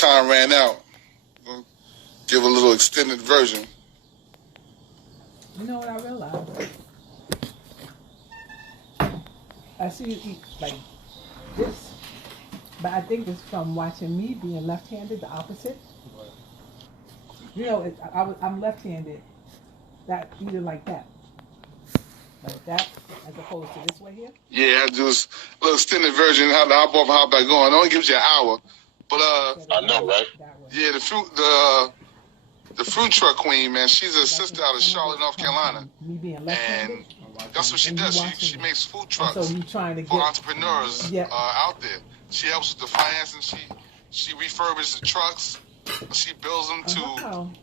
time ran out. We'll give a little extended version. You know what I realized? I see you eat like this, but I think it's from watching me being left-handed, the opposite. You know, I'm left-handed. That eating like that, as opposed to this way here. Yeah, I do a little extended version. How to hop off, hop back on. It only gives you an hour, but I know, right? Yeah, the fruit truck queen, man. She's a sister out of Charlotte, North Carolina, and that's what she does. She makes food trucks for entrepreneurs out there. She helps with the financing. She refurbishes the trucks. She builds them to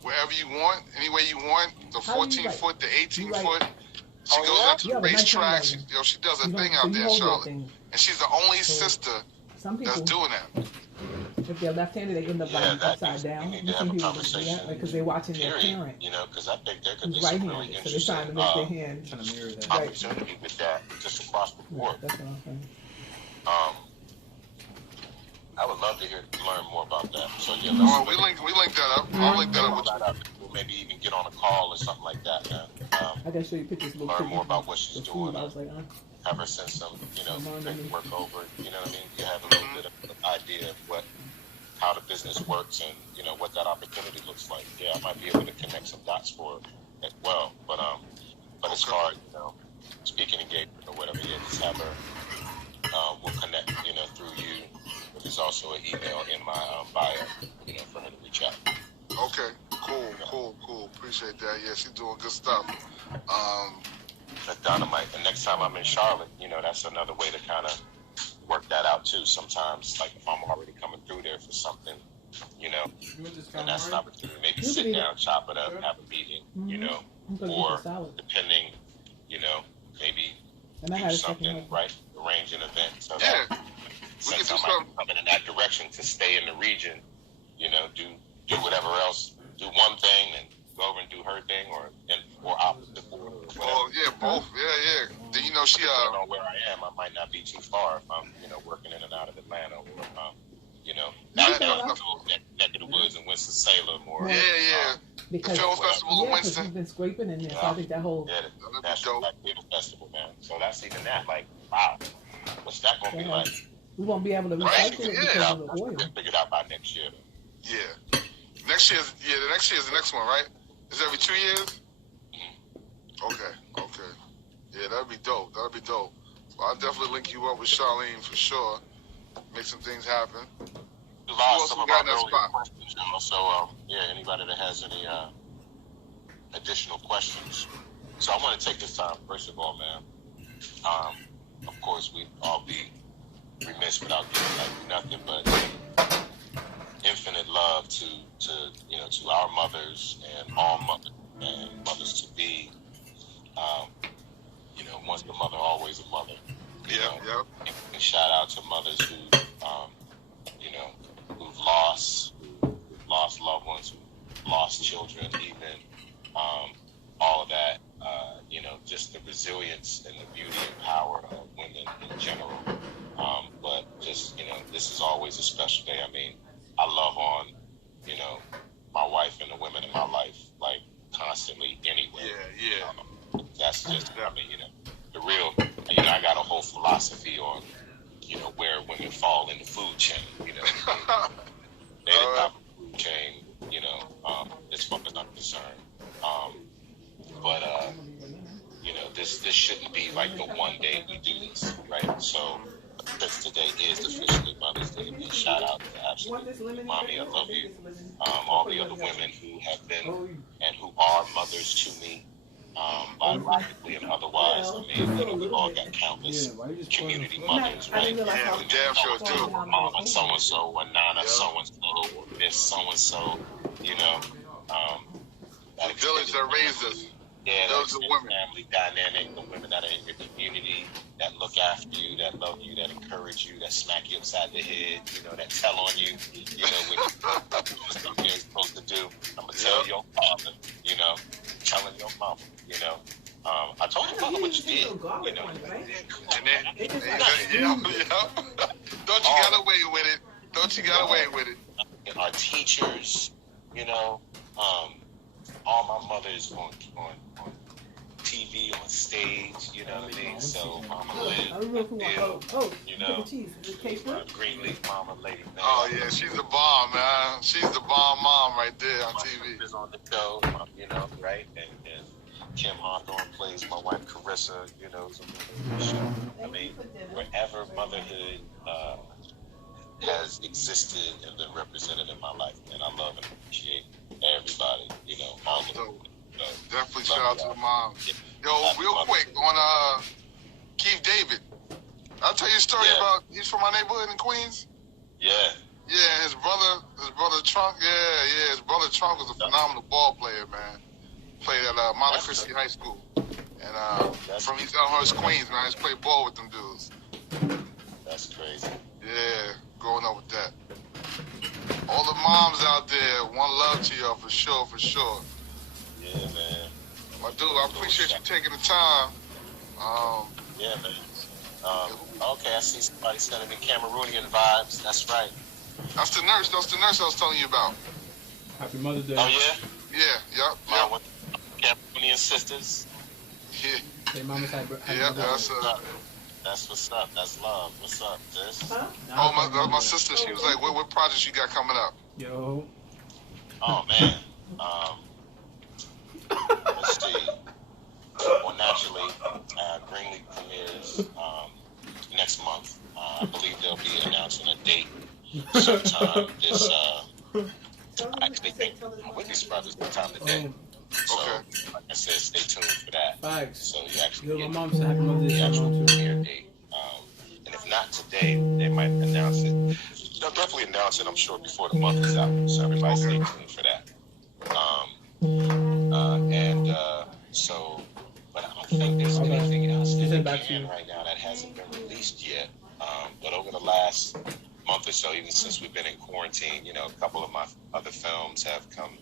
wherever you want, any way you want. The 14-foot, the 18-foot. She goes out to the racetrack. She does a thing out there in Charlotte, and she's the only sister that's doing that. If they're left-handed, they end up like upside down. We need to have a conversation. Because they're watching their parent. You know, because I think there could be some really interesting so they're trying to make their hand opportunity with that just across the board. That's what I'm saying. I would love to learn more about that. So yeah, we link that up. I'll link that up. We'll maybe even get on a call or something like that, man. I gotta show you pictures. Learn more about what she's doing. I was like, have her send some, work over. You know what I mean? You have a little bit of an idea of how the business works and what that opportunity looks like. Yeah, I might be able to connect some dots for it as well. But it's hard, speaking engagement or whatever. Yeah, just have her. We'll connect, through you. There's also an email in my bio, for her to reach out. Okay, cool. Appreciate that. Yeah, she's doing good stuff. That's dynamite. The next time I'm in Charlotte, that's another way to kind of work that out too. Sometimes, like if I'm already coming through there for something, and that's an opportunity. Maybe sit down, chop it up, have a meeting, or depending, maybe do something, right? Arrange an event. So that since I might be coming in that direction to stay in the region, do whatever else, do one thing and go over and do her thing, or opposite. Oh yeah, both. Yeah. Then she depending on where I am, I might not be too far if I'm working in and out of Atlanta, or down neck of the woods in Winston-Salem, or because the film festival in Winston. We've been scraping in there, so I think that whole the National Black Theater Festival, man. So that's even that. Like, wow, what's that gonna be like? We won't be able to recycle it because of the oil. Figured out by next year. Yeah. Next year's the next one, right? Is it every 2 years? Okay. Yeah, that'd be dope. So I'll definitely link you up with Charlene for sure. Make some things happen. We lost some of our earlier questions, so anybody that has any additional questions. So I want to take this time, first of all, man. Of course, we'd all be remiss without giving nothing but infinite love to our mothers and all mothers and mothers to be. Once a mother, always a mother. And shout out to mothers who, who've lost loved ones, who've lost children, even all of that. Just the resilience and the beauty and power of women in general. But just this is always a special day. I mean, I love on my wife and the women in my life like constantly anyway. That's just the real. I got a whole philosophy on where women fall in the food chain. They're the top of the food chain. As far as I'm concerned. This shouldn't be like the one day we do this, right? So. Since today is officially Mother's Day, a shout out to absolutely Mommy, I love you. All the other women who have been and who are mothers to me, biologically and otherwise. I mean, we've all got countless community mothers, right? Yeah, we damn sure do. Mama so-and-so, or Nana so-and-so, or Miss so-and-so, the village that raised us. Yeah, those are women. Family dynamic, the women that are in your community, that look after you, that love you, that encourage you, that smack you upside the head, that tell on you, what you're supposed to do. I'm going to tell your father, telling your mama, I told your father what you did, And then, don't you got away with it. our teachers, you know, all my mothers on TV, on stage, you know what I mean? So Mama Liv, Bill, you know, Greenleaf Mama Lady Man. Oh yeah, she's the bomb, man. She's the bomb mom right there on TV. Is on the show, you know, right? And Kim Hawthorne plays my wife Carissa, you know, I mean, wherever motherhood has existed and been represented in my life, and I love and appreciate everybody, you know, all of them. Definitely shout out to the mom. Yo, real quick on Keith David. I'll tell you a story about. He's from my neighborhood in Queens. Yeah. Yeah, his brother Trunk. Yeah, his brother Trunk was a phenomenal ball player, man. Played at Monte Cristi High School, and from East Elmhurst, Queens, man. I just played ball with them dudes. That's crazy. Yeah, growing up with that. All the moms out there, one love to y'all for sure, for sure. Yeah, man. My dude, I appreciate you taking the time. Yeah, man. Okay, I see somebody sending me Cameroonian vibes. That's right. That's the nurse. That's the nurse I was telling you about. Happy Mother's Day. Oh, yeah? Yeah, My Cameroonian sisters. Yeah. Hey, Mama said, yeah, that's what's up. That's love. What's up, sis? Huh? Oh, my sister, she was like, what projects you got coming up? Yo. Oh, man. Let's see. Well, naturally, Greenleaf premieres next month. I believe they'll be announcing a date sometime this. I actually think Whitney's probably sometime today. So, like I said, stay tuned for that. Thanks. So you actually Yo, get my mom said Happy Mother's Day. the actual premiere date. And if not today, they might announce it. They'll definitely announce it, I'm sure, before the month is out. So everybody stay tuned for that. So, but I don't think there's anything else in can right now that hasn't been released yet. But over the last month or so, even since we've been in quarantine, you know, a couple of my other films have come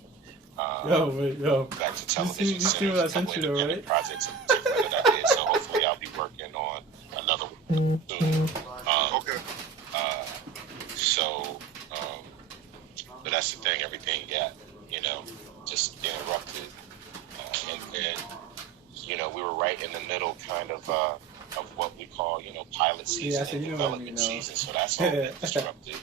back to television. You see what I sent you, though, right? Projects in particular that I did. So hopefully I'll be working on another one soon. But that's the thing, everything got, you know, just interrupted. And then, you know, we were right in the middle kind of what we call, you know, pilot season and development season. So that's all been disrupted.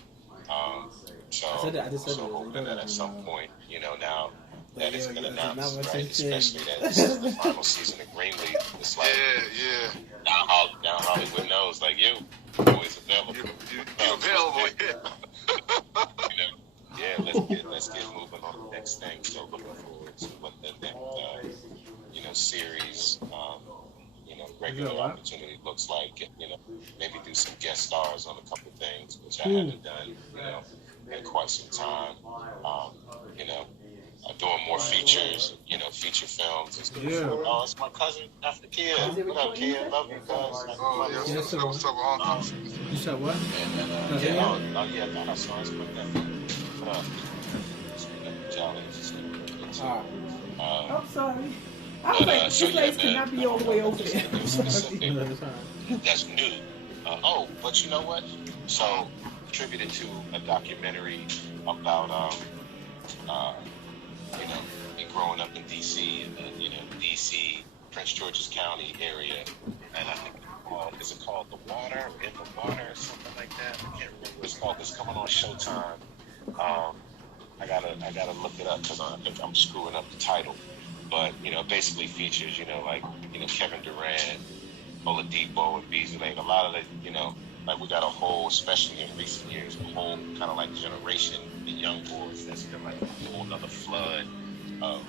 So hoping that at some point, you know, now that it's been announced, right, especially that this is the final season of Greenleaf, it's like, now Hollywood knows, like, you always available. You're available, you know, yeah, let's get moving on the next thing. So looking forward to what the next, you know, series, you know, regular opportunity looks like. You know, maybe do some guest stars on a couple things, which I haven't done, you know, in quite some time. You know, doing more features, you know, feature films and stuff. Oh, it's my cousin, after Kia. What up, Kia? Love you guys. What's up, You said what? I saw us put that. What up? I'm sorry. I was like, this place cannot be all the way over there. That's new. But you know what? So, attributed to a documentary about, you know, me growing up in D.C. and the, you know, D.C. Prince George's County area, and I think is it called The Water, In the Water, or something like that? I can't remember what it's called. It's coming on Showtime. I gotta look it up because I think I'm screwing up the title. But you know, basically features, you know, like, you know, Kevin Durant, Oladipo, and Beasley. A lot of the, you know, like we got a whole, especially in recent years, a whole kind of like generation, the young boys. That's been like a whole other flood of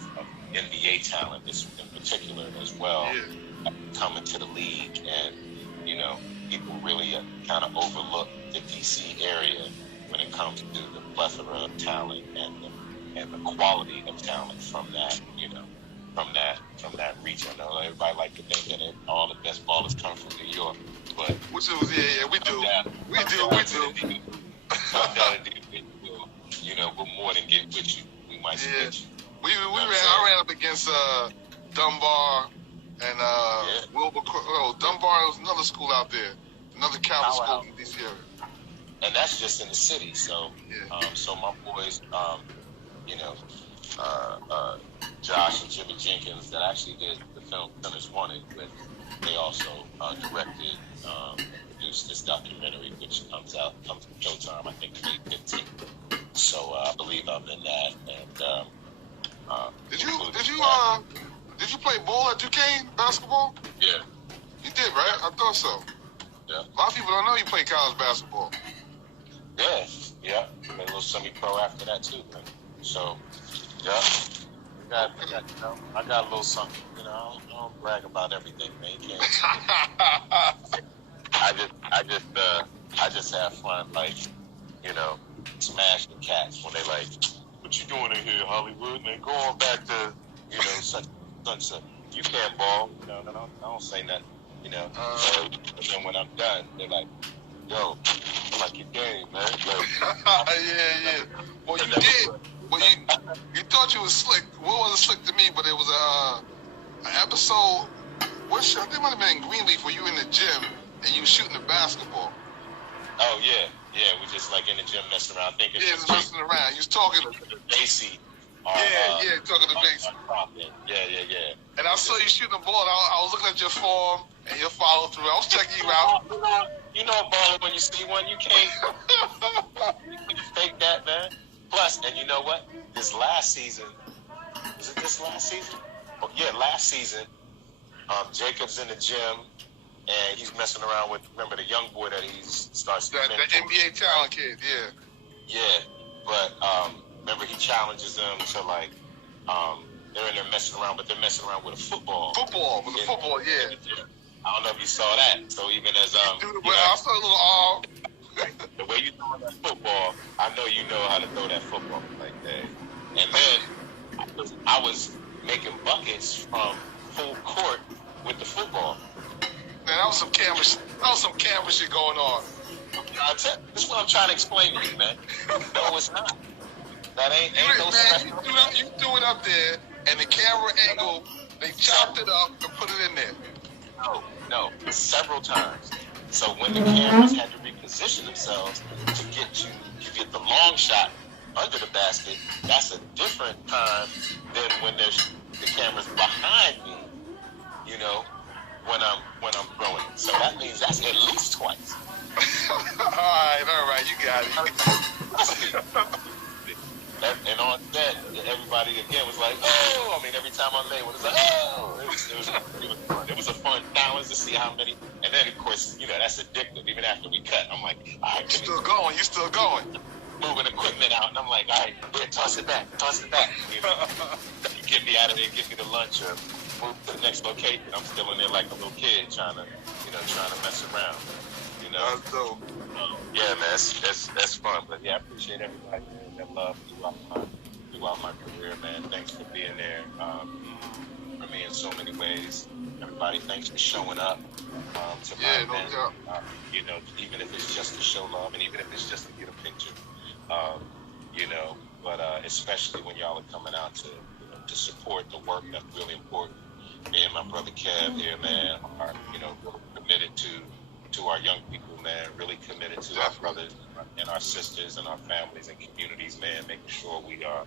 NBA talent, in particular as well, coming to the league, and you know, people really kind of overlook the DC area when it comes to the plethora of talent and the quality of talent from that, you know, from that region. I know everybody like to think that all the best ballers come from New York, but we do. You know, we're more than get with you. We might switch. I ran up against Dunbar and Wilbur. Dunbar was another school out there, another Catholic school in DC area. and that's just in the city. So, so my boys, you know, Josh and Jimmy Jenkins that actually did the film Sinners Wanted, but they also directed, produced this documentary, which comes to Showtime, I think, May 15th. So I believe I'm in that. And did you play ball at Duquesne basketball? Yeah. You did, right? I thought so. Yeah. A lot of people don't know you played college basketball. Yeah. Played a little semi-pro after that too, man. So, yeah. I got a little something. You know, I don't brag about everything, man. You can't. I just have fun, like, you know, smashing cats when they like, what you doing in here, Hollywood? And they go on back to, you know, such. You can't ball. You know, I don't say nothing. You know, and then when I'm done, they're like, yo, I like your game, man. Like, yeah. Well, you did. Well, you thought you was slick. What wasn't slick to me, but it was an episode. What show? They might have been in Greenleaf where you in the gym and you shooting the basketball. Oh yeah. We just like in the gym messing around. Just messing around. You was talking to Basie. Talking to Basie. Yeah. And I saw you shooting the ball. I was looking at your form and your follow through. I was checking you out. You know a baller when you see one. You can't fake that, man. Plus, and you know what? This last season, was it this last season? Oh, yeah, last season. Jacob's in the gym. And he's messing around with, remember the young boy that he starts... The NBA talent kid, Yeah, but remember he challenges them to like, they're in there messing around, but they're messing around with a football. Yeah. I don't know if you saw that. So even as... I saw a little the way you throw that football, I know you know how to throw that football like that. And then I was making buckets from full court with the football. Man, that was some camera shit going on. This is what I'm trying to explain to you, man. No, it's not. That ain't no special. You threw it up there, and the camera angle, they chopped it up and put it in there. No, several times. So when the cameras had to reposition themselves to get you get the long shot under the basket, that's a different time than when there's the cameras behind me, you know, when I'm throwing. So that means that's at least twice. all right, you got it. And on that, everybody again was like, oh! I mean, every time I made one, it was like, oh! It was a fun challenge to see how many. And then, of course, you know, that's addictive. Even after we cut, I'm like, all right, you still going. Moving equipment out, and I'm like, all right, toss it back. You know, you get me out of there, get me to lunch, or move to the next location. I'm still in there like a little kid trying to mess around. You know. That's dope. Yeah, man, that's fun. But yeah, I appreciate everybody that love throughout my career, man. Thanks for being there for me in so many ways. Everybody, thanks for showing up to my event. You know, even if it's just to show love, and even if it's just to get a picture, you know. But especially when y'all are coming out to support the work, that's really important. Me and my brother Kev here, man, are really committed to our young people, man. Really committed to our brothers and our sisters and our families and communities, man. Making sure we are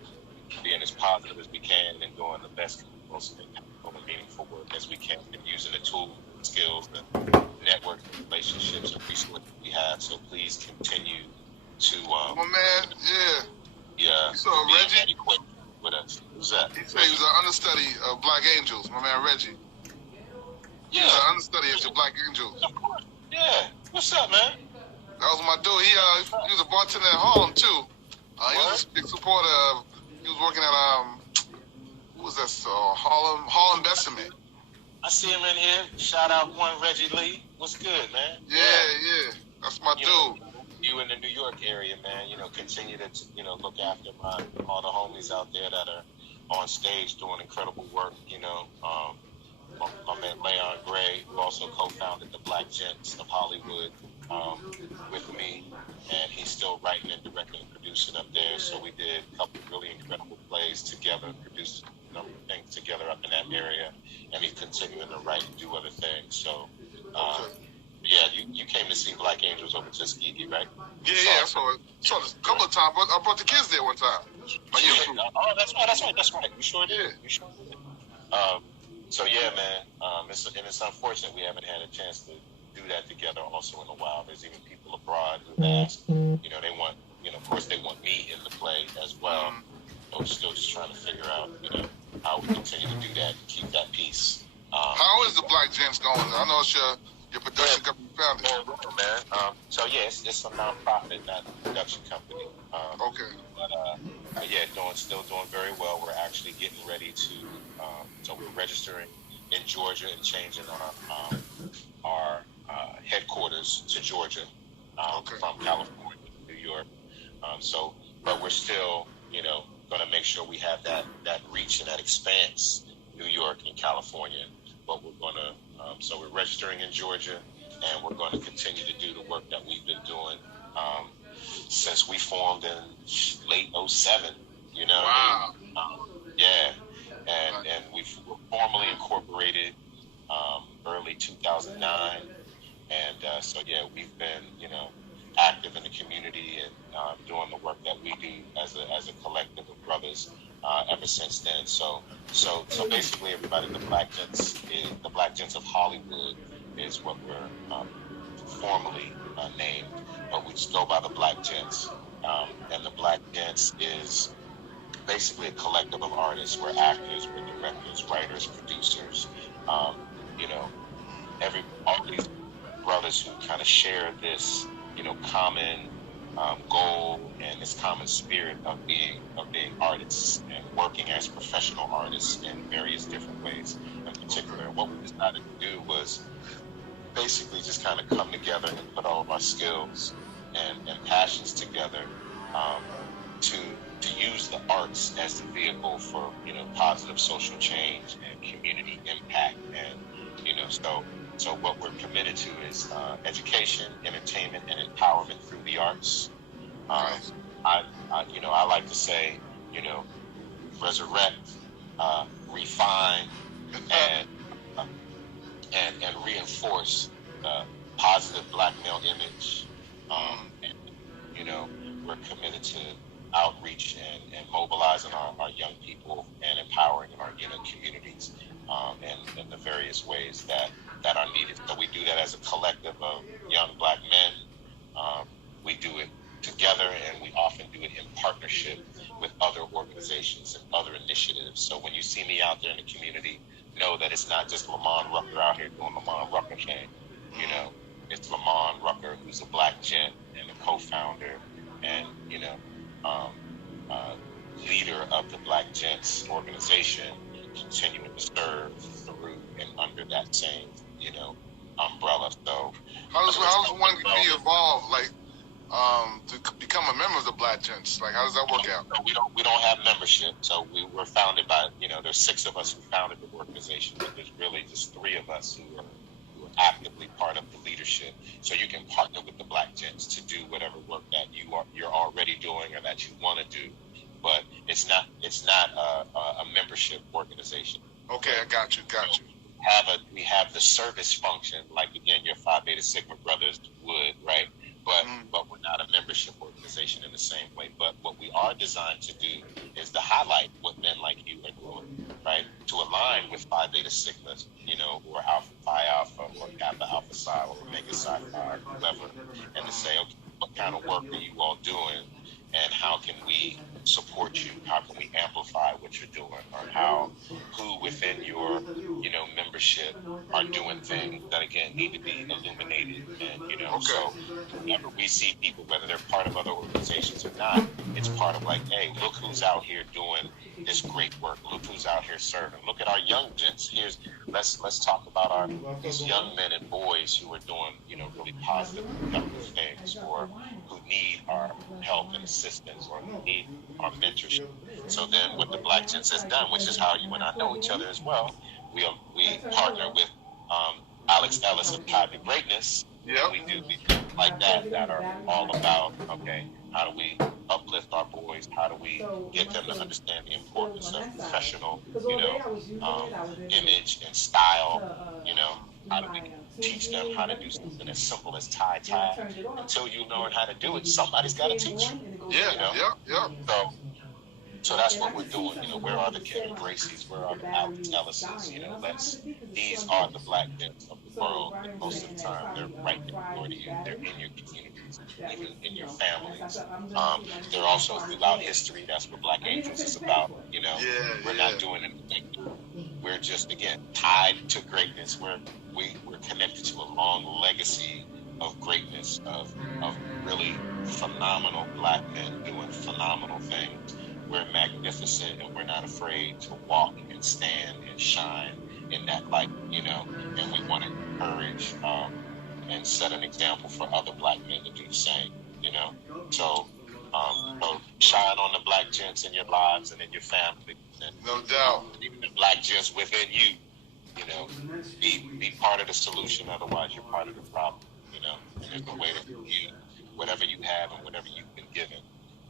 being as positive as we can and doing the best, most impactful and meaningful work as we can, and using the tools, and skills, the network, relationships, and resources we have. So please continue to. My man, yeah. You saw Reggie with us. Who's that? He said he was an understudy of Black Angels. My man Reggie. Yeah. He was an understudy of the Black Angels. Of course. Yeah. What's up, man? That was my dude. He was a bartender at Harlem too. He was a big supporter of. He was working at who was that? Harlem Bessemer. I see him in here. Shout out one Reggie Lee. What's good, man? Yeah. That's my dude. You in the New York area, man. You know, continue to look after all the homies out there that are on stage doing incredible work. You know, my man Leon Gray, who also co-founded the Black Gents of Hollywood with me, and he's still writing and directing and producing up there. So we did a couple of really incredible plays together, produced a number of things together up in that area, and he's continuing to write and do other things. So, yeah, you came to see Black Angels over Tuskegee, right? Yeah, I saw it. Saw it a couple of times. But I brought the kids there one time. Oh, that's right. You sure did. Yeah. You sure did. So yeah, man. It's unfortunate we haven't had a chance to do that together also in a while. There's even people abroad who've asked, they want, of course they want me in the play as well. So we're still just trying to figure out, how we continue to do that and keep that peace. How is the Black Gents going? I know it's your production company founded. Man. So yeah, it's a nonprofit, not a production company. Okay. But yeah, still doing very well. We're actually getting ready to, so we're registering in Georgia and changing our headquarters to Georgia from California to New York. But we're still, going to make sure we have that reach and that expanse, New York and California. But we're going to, so we're registering in Georgia, and we're going to continue to do the work that we've been doing since we formed in late 2007. Wow. Yeah. And we were formally incorporated early 2009. And so, yeah, we've been, active in the community and doing the work that we do as a collective of brothers ever since then. So basically, everybody, the Black Gents of Hollywood is what we're formally named, but we just go by the Black Gents. And the Black Gents is basically a collective of artists. We're actors, we're directors, writers, producers. All these brothers who kind of share this, common goal and this common spirit of being artists and working as professional artists in various different ways. In particular, what we decided to do was basically just kind of come together and put all of our skills and passions together to use the arts as the vehicle for positive social change and community impact. And so what we're committed to is education, entertainment, and empowerment through the arts. I like to say, resurrect, refine, and reinforce the positive Black male image. We're committed to outreach and mobilizing our young people and empowering our communities in the various ways that are needed. So we do that as a collective of young Black men. We do it together, and we often do it in partnership with other organizations and other initiatives. So when you see me out there in the community, know that it's not just Lamman Rucker out here doing Lamman Rucker thing. It's Lamman Rucker, who's a Black gent and a co-founder and leader of the Black Gents organization, continuing to serve through and under that same umbrella. So how does one be involved, like to become a member of the Black Gents? Like, how does that work out? We don't have membership. So we were founded by there's 6 of us who founded the organization, but there's really just 3 of us who are actively part of the leadership. So you can partner with the Black Gents to do whatever work that you're already doing or that you want to do, but it's not a membership organization. Okay, I got you. We have the service function, like again your Phi Beta Sigma brothers would, right? But we're not a membership organization in the same way. But what we are designed to do is to highlight what men like you are doing, right? To align with Phi Beta Sigmas, or Alpha Phi Alpha, or Kappa Alpha Psi, or Omega Psi Phi, or whoever, and to say, okay, what kind of work are you all doing, and how can we support you? How can we amplify what you're doing, or who within your membership are doing things that again need to be illuminated? And so whenever we see people, whether they're part of other organizations or not, it's part of like, hey, look who's out here doing this great work. Look who's out here serving. Look at our young gents. Let's talk about these young men and boys who are doing really positive, productive things, or who need our help and assistance, or who need our mentorship. So then what the Black Gents has done, which is how you and I know each other as well, we partner with Alex Ellis of Private Greatness. Yep. We do things like that are all about, okay, How do we uplift our boys? How do we get them to understand the importance of professional, image and style? How do we teach them how to do something as simple as tie? Until you learn how to do it, somebody's got to teach you. Yeah. So that's what we're doing. Where are the Kevin Bracy's? Where are the Alex Ellis's? These are the black men of the world. And most of the time, they're right next door to you. They're in your communities, even in your families. They're also throughout history. That's what Black Angels is about. We're not doing anything. We're just, again, tied to greatness. We're connected to a long legacy of greatness, of really phenomenal black men doing phenomenal things. We're magnificent, and we're not afraid to walk and stand and shine in that light, and we want to encourage and set an example for other black men to do the same, So shine on the black gents in your lives and in your family. And no doubt. Even the black gents within you, be part of the solution, otherwise you're part of the problem, and there's a way to use whatever you have and whatever you've been given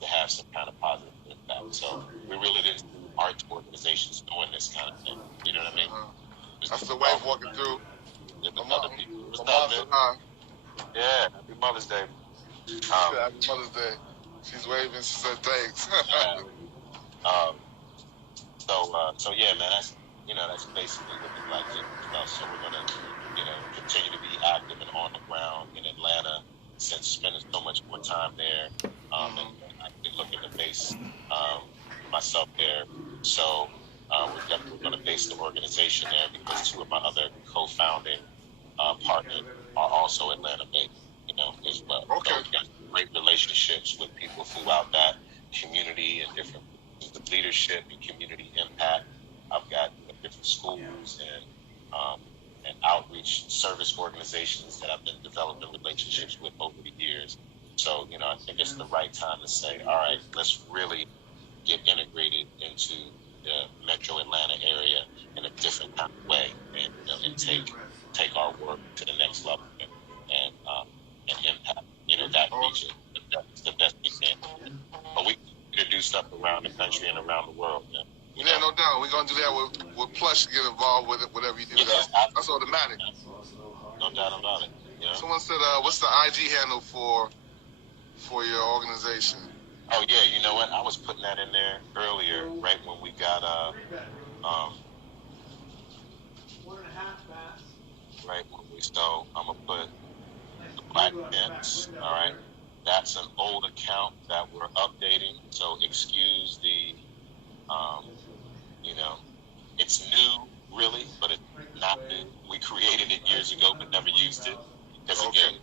to have some kind of positive impact. So we really didn't see arts organizations doing this kind of thing. You know what I mean? That's the way of walking through. Other people. What's up, man? Yeah, happy Mother's Day. Happy Mother's Day. She's waving. She said thanks. So yeah, man. That's basically what the Black Gents about. So we're gonna, continue to be active and on the ground in Atlanta, since spending so much more time there, and actually looking to base myself there. So we're definitely going to base the organization there, because two of my other co-founding partners are also Atlanta-based, as well. Okay. So we've got great relationships with people throughout that community and different leadership and community impact. I've got different schools and outreach service organizations that I've been developing relationships with over the years. So, I think it's the right time to say, all right, let's really get integrated into the metro Atlanta area in a different kind of way, and take our work to the next level and impact, that region the best we can. But we can do stuff around the country and around the world, man. Yeah, no doubt. We're going to do that with Plush, get involved with it, whatever you do. That's automatic. No doubt about it. Someone said, what's the IG handle for your organization? Oh, yeah, you know what? I was putting that in there earlier, right when we got, so I'm going to put the Black Gents, all right? That's an old account that we're updating, so excuse the, it's new, really, but it's not new. We created it years ago, but never used it. Because, again,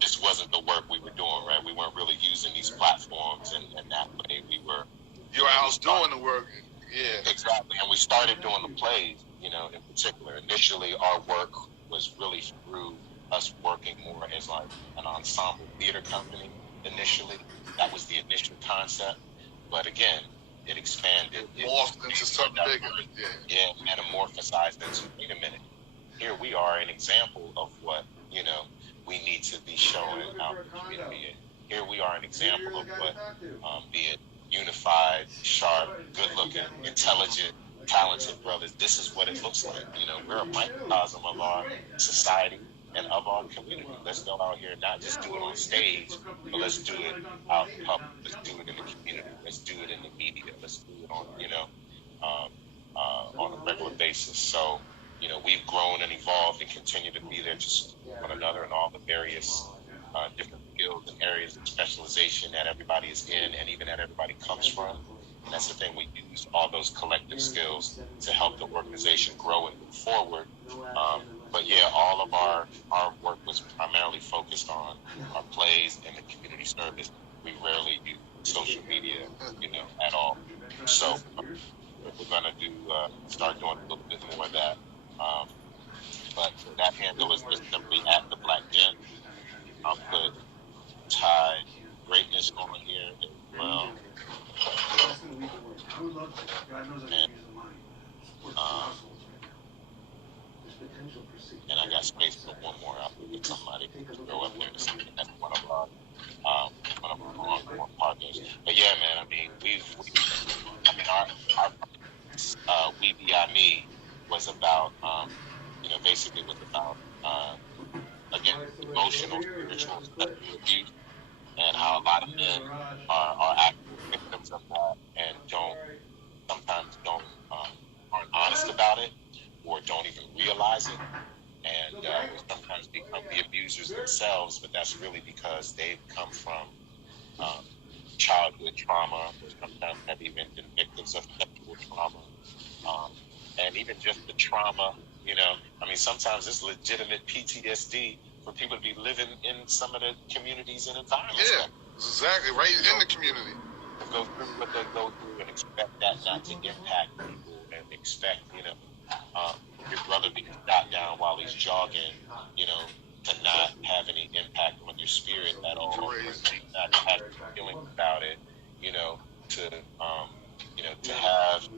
this wasn't the work we were doing, right? We weren't really using these platforms in that way. You were out doing the work, yeah. Exactly, and we started doing the plays, in particular. Initially, our work was really through us working more as like an ensemble theater company initially. That was the initial concept. But again, it expanded. Morphed into something bigger. Yeah, metamorphosized into, wait a minute, here we are, an example of what, we need to be showing our community. Here we are, an example of what, be it unified, sharp, good-looking, intelligent, talented brothers. This is what it looks like. We're a microcosm of our society and of our community. Let's go out here and not just do it on stage, but let's do it out in public. Let's do it in the community. Let's do it in the media. Let's do it on, on a regular basis. So, we've grown and evolved and continue to be there to support one another in all the various different skills and areas of specialization that everybody is in, and even that everybody comes from. And that's the thing, we use all those collective skills to help the organization grow and move forward. But yeah, all of our work was primarily focused on our plays and the community service. We rarely use social media, at all. So we're gonna start doing a little bit more of that. But that handle is just simply at the Black Gent. I'll put Tide Greatness on here as well. And I got space for one more. I'll get somebody to go up there to see. That's one of our ongoing partners. me was about, basically was about, again, emotional, spiritual, sexual abuse, and how a lot of men are actual victims of that and sometimes aren't honest about it or don't even realize it, and sometimes become the abusers themselves, but that's really because they've come from childhood trauma, or sometimes have even been victims of sexual trauma, and even just the trauma. Sometimes it's legitimate PTSD for people to be living in some of the communities and environments. Yeah, exactly, right in the community. To go through what they go through and expect that not to impact people, and expect, your brother being shot down while he's jogging, to not have any impact on your spirit at all, not have feelings about it, to have,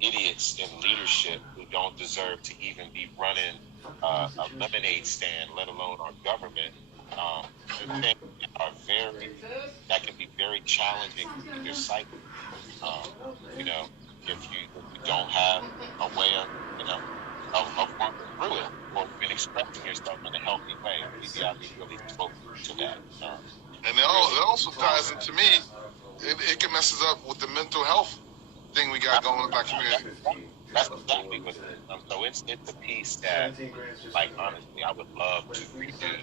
idiots in leadership who don't deserve to even be running a lemonade stand, let alone our government. The things that can be very challenging in your psyche. If you don't have a way of working through it, or even expressing yourself in a healthy way. BBIB really spoke to that. And it also ties into me, it can messes up with the mental health thing we got going in our community. That's exactly what it is. So it's a piece that, honestly, I would love to redo,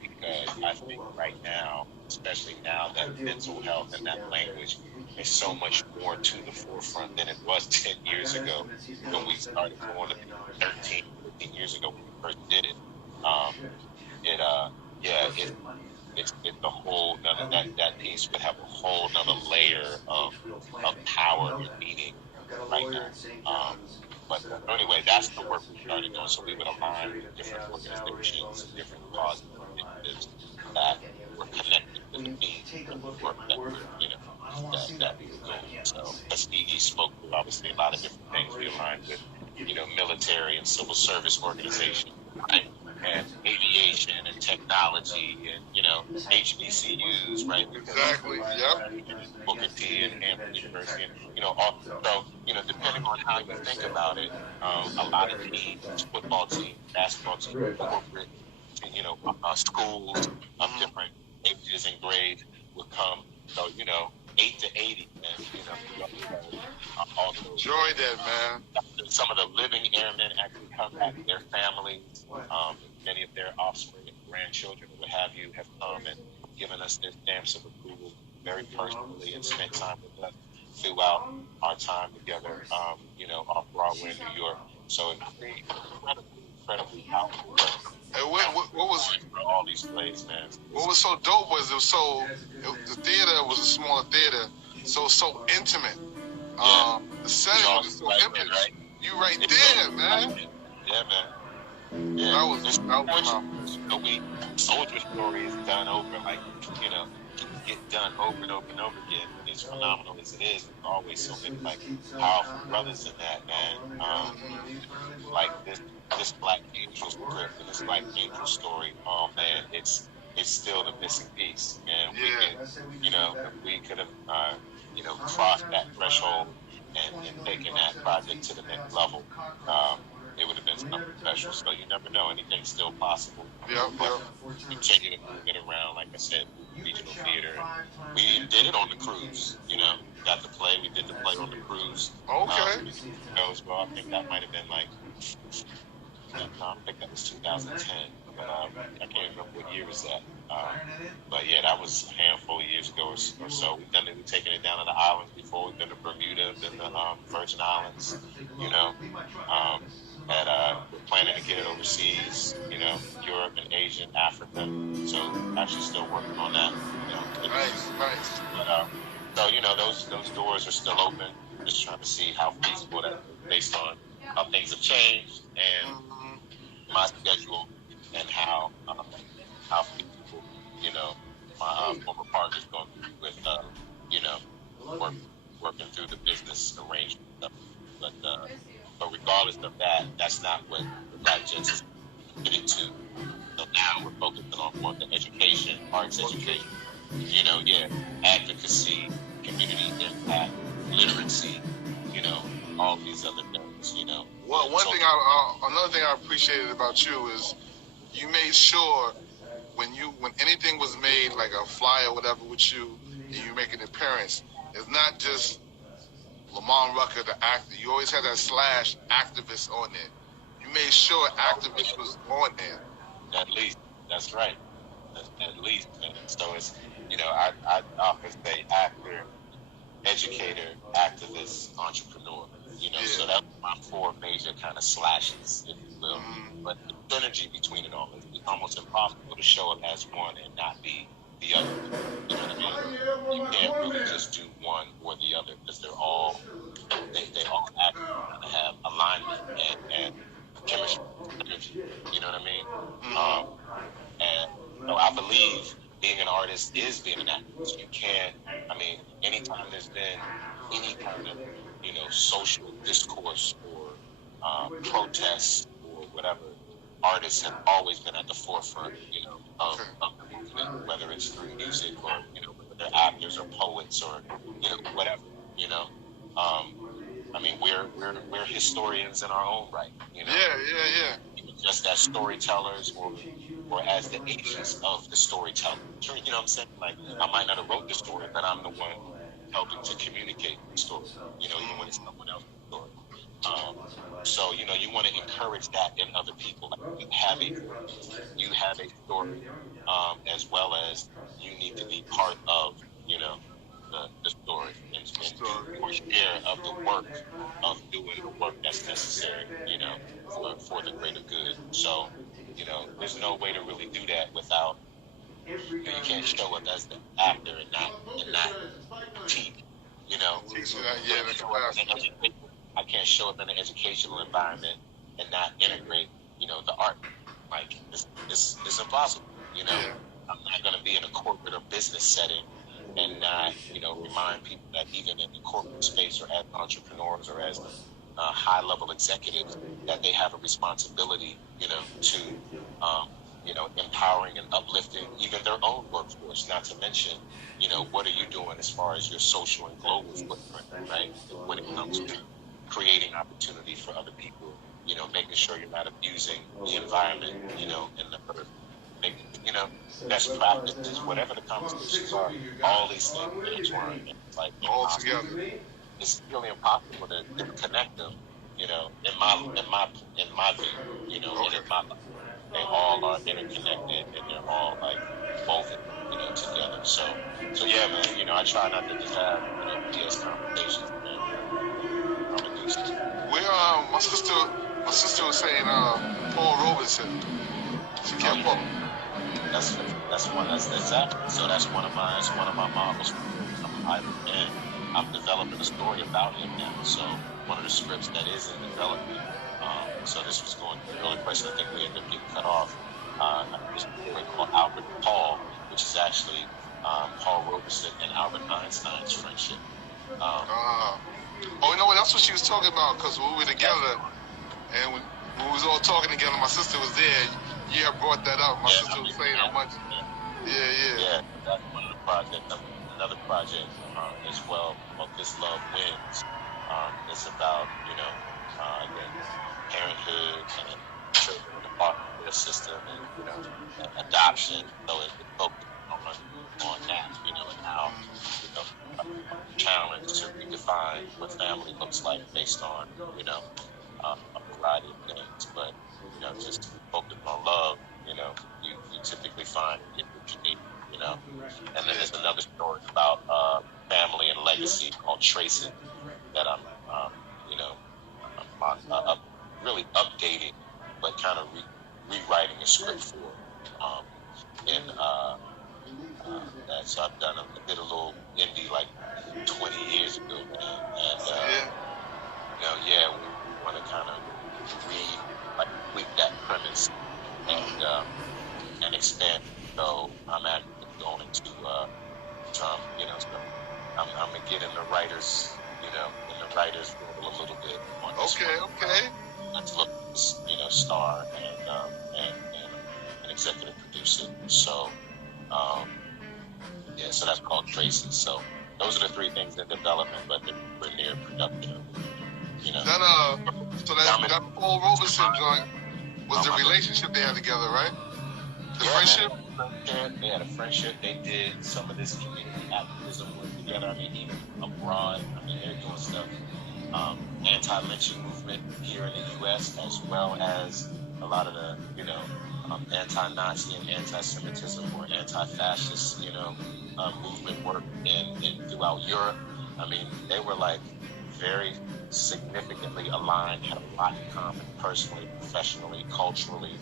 because I think right now, especially now that mental health and that language is so much more to the forefront than it was 10 years ago when we started going to 13, 15 years ago when we first did it. It's a whole nother, that piece would have a whole nother layer of power and meaning right now. But anyway, that's the work we started doing. So we would align with different organizations, different causes, initiatives that were connected to the theme of the work that we're, that we were doing. So as Stevie spoke to, obviously a lot of different things we aligned with, military and civil service organizations, right? And aviation and technology and, HBCUs, right? Exactly, yep. Booker T and Hampton University. So, depending on how you think about it, a lot of teams, football teams, basketball teams, corporate, schools of different ages and grades will come. So, 8 to 80, and, also enjoy that, man. Some of the living airmen actually come back, their families, many of their offspring and grandchildren, what have you, have come and given us their stamps of approval very personally and spent time with us throughout our time together, off Broadway in New York. So incredibly powerful. And what was all these plays, man? What was so dope was the theater was a smaller theater, so intimate. Yeah. The setting was so intimate. Right? You right there, man. Yeah, man. Yeah. That was soldier stories done over, get done over and over and over again. As phenomenal as it is, there's always so many powerful brothers in that, man. This Black Angel script and this Black Angel story, oh man, it's still the missing piece. And we could have crossed that threshold and taken that project to the next level. It would have been something special. So you never know, anything's still possible. Yeah. Continue to move it around, like I said, regional theater. We did it on the cruise, got the play. We did the play on the cruise. Okay. I think that might have been I think that was 2010. But I can't remember what year was that. But yeah, that was a handful of years ago or so. We've taken it down to the islands before. We've been to Bermuda, then the Virgin Islands, we're planning to get it overseas, Europe and Asia and Africa. So actually still working on that. Nice. But, those doors are still open. Just trying to see how feasible that is based on how things have changed and my schedule and how feasible, my former partner's going to be with, working through the business arrangement stuff. But regardless of that, that's not what Black Gents is committed to. So now we're focusing on more of the education, arts education, advocacy, community impact, literacy, all these other things, you know. Well, another thing I appreciated about you is you made sure when anything was made, like a flyer or whatever with you, and you make an appearance, it's not just Lamman Rucker, the actor. You always had that / activist on there. You made sure activist was on there. At least, that's right. At least, and so it's, you know, I often say actor, educator, activist, entrepreneur. You know, so that's my 4 major kind of slashes, if you will. But the synergy between it all is it's almost impossible to show up as one and not be the other. You know what I mean? You can't really just do one or the other because they all actually have alignment and chemistry, energy. You know what I mean? And so I believe being an artist is being an activist. You can't, I mean, anytime there's been any kind of, you know, social discourse or protests or whatever, artists have always been at the forefront, you know, of the movement, whether it's through music or, you know, whether they're actors or poets or, you know, whatever, you know. I mean, we're historians in our own right, you know. Yeah. Just as storytellers or as the agents of the storyteller. You know what I'm saying? Like, I might not have wrote the story, but I'm the one helping to communicate the story. You know, even when it's someone else's story. So, you know, you want to encourage that in other people. Like, you have a story, as well as you need to be part of, you know, the story and do your share of the work of doing the work that's necessary, you know, for the greater good. So, you know, there's no way to really do that without, you know, you can't show up as the actor and not teach, you know. I can't show up in an educational environment and not integrate, you know, the art. Like, it's impossible, you know. I'm not going to be in a corporate or business setting and not, you know, remind people that even in the corporate space or as entrepreneurs or as high-level executives, that they have a responsibility, you know, to, you know, empowering and uplifting even their own workforce, not to mention, you know, what are you doing as far as your social and global footprint, right, when it comes to creating opportunity for other people, you know, making sure you're not abusing the environment, you know, and the earth. You know, best practices, whatever the conversations are, all these things intertwined. Like, all together. It's really impossible to connect them. You know, in my view, you know, and in my life, they all are interconnected and they're all like woven, you know, together. So yeah, man. You know, I try not to just have, you know, BS conversations, man. My sister was saying Paul Robeson. She kept up. That's exactly. So that's one of my models. And I'm developing a story about him now. So one of the scripts that is in development. So this was going to the early question. I think we ended up getting cut off. This story called Albert and Paul, which is actually Paul Robeson and Albert Einstein's friendship. Oh, you know what? That's what she was talking about. Because when we were together, and when we was all talking together, my sister was there. Yeah, I brought that up. My sister was saying how much. Yeah. That's one of the projects. Another project as well called This Love Wins. It's about, you know, again, parenthood and children in the foster system and, you know, adoption. So it focuses on that, you know, and how, you know, challenge to redefine what family looks like based on, you know, a variety of things. But, you know, just focus on love, you know, you typically find what you need, you know. And then there's another story about family and legacy called Tracing that I'm, you know, really updating, but kind of rewriting a script for. So I did a little indie like 20 years ago, man. And, you know, we want to kind of tweak that premise and expand. So I'm actually going to, you know, so I'm gonna get in the writers, you know, role a little bit on this one. Okay. Let's look, you know, star and executive producer. So, yeah, so that's called Traces. So those are the 3 things in development, but we're near production. You know, so that Paul Robeson joint was the relationship they had together, right? The friendship. Man, they had a friendship. They did some of this community activism work together. I mean, even abroad. I mean, they're doing stuff. Anti-lynching movement here in the U.S., as well as a lot of the, anti-Nazi and anti-Semitism or anti-fascist, movement work in throughout Europe. I mean, they were like very significantly aligned, had a lot in common personally, professionally, culturally.